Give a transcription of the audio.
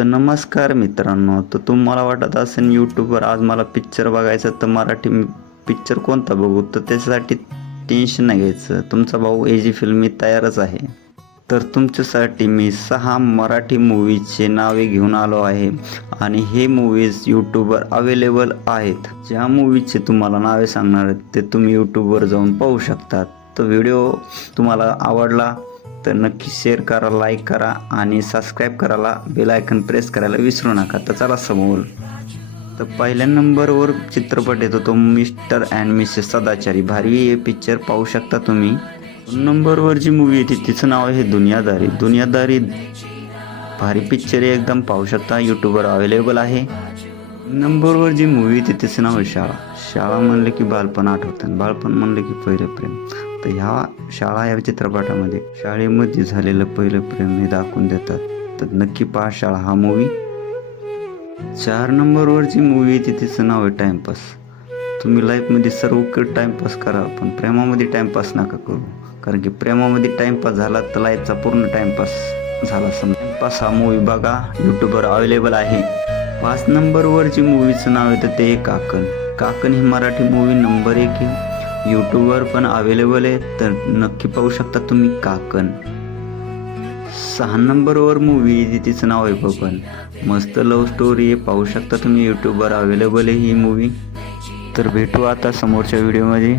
तर नमस्कार मित्रांनो तर तुम्हाला वाटत असेल यूट्यूबवर आज मला पिक्चर बघायचा तर मराठी पिक्चर कोणता बघू? तर त्याच्यासाठी टेन्शन नाही घ्यायचं. तुमचा भाऊ ए जी फिल्म मी तयारच आहे. तर तुमच्यासाठी मी सहा मराठी मूवीजचे नावे घेऊन आलो आहे आणि हे मूवीज यूट्यूबवर अवेलेबल आहेत. ज्या मूवीजचे तुम्हाला नावे सांगणार आहेत ते तुम्ही यूट्यूबवर जाऊन पाहू शकता तर व्हिडिओ तुम्हाला आवडला तर नक्की शेअर करा लाईक करा आणि सबस्क्राईब करायला बेल आयकन प्रेस करायला विसरू नका. तर चला समोर. तर पहिल्या नंबरवर चित्रपट येतो. तो मिस्टर अँड मिसेस सदाचारी. भारी हे पिक्चर पाहू शकता तुम्ही. दोन नंबरवर जी मूवी येते तिचं नाव आहे दुनियादारी. दुनियादारी भारी पिक्चर एकदम पाहू शकता. यूट्यूबवर अवेलेबल आहे. नंबरवर जी मूवी येते तिचं नाव आहे शाळा. शाळा म्हणलं की बालपण आठवतं. बालपण म्हणलं की पहिलं प्रेम. तर ह्या शाळा या चित्रपटामध्ये शाळेमध्ये झालेलं पहिलं प्रेम हे दाखवून देतात. तर नक्की पहा शाळा हा मूवी चार नंबरवर जी मूवी येते तिचं नाव आहे टाइमपास तुम्ही लाईफमध्ये सर्व टाइमपास करा पण प्रेमामध्ये टाइमपास नका करू. कारण की प्रेमामध्ये टाइमपास झाला तर लाईफचा पूर्ण टाइमपास झाला समजा. टाइमपास हा मूवी बघा यूट्यूबवर अवेलेबल आहे. पाच नंबरवरची मूवीचं नाव येतं ते आहे काकण काकण ही मराठी मूवी नंबर एक आहे. यूट्यूबवर पण अवेलेबल आहे तर नक्की पाहू शकता तुम्ही काकण सहा नंबरवर मूवी तिचं नाव आहे बबन. मस्त लव्ह स्टोरी आहे पाहू शकता तुम्ही यूट्यूबवर अवेलेबल आहे ही मूवी तर भेटू आता समोरच्या व्हिडिओमध्ये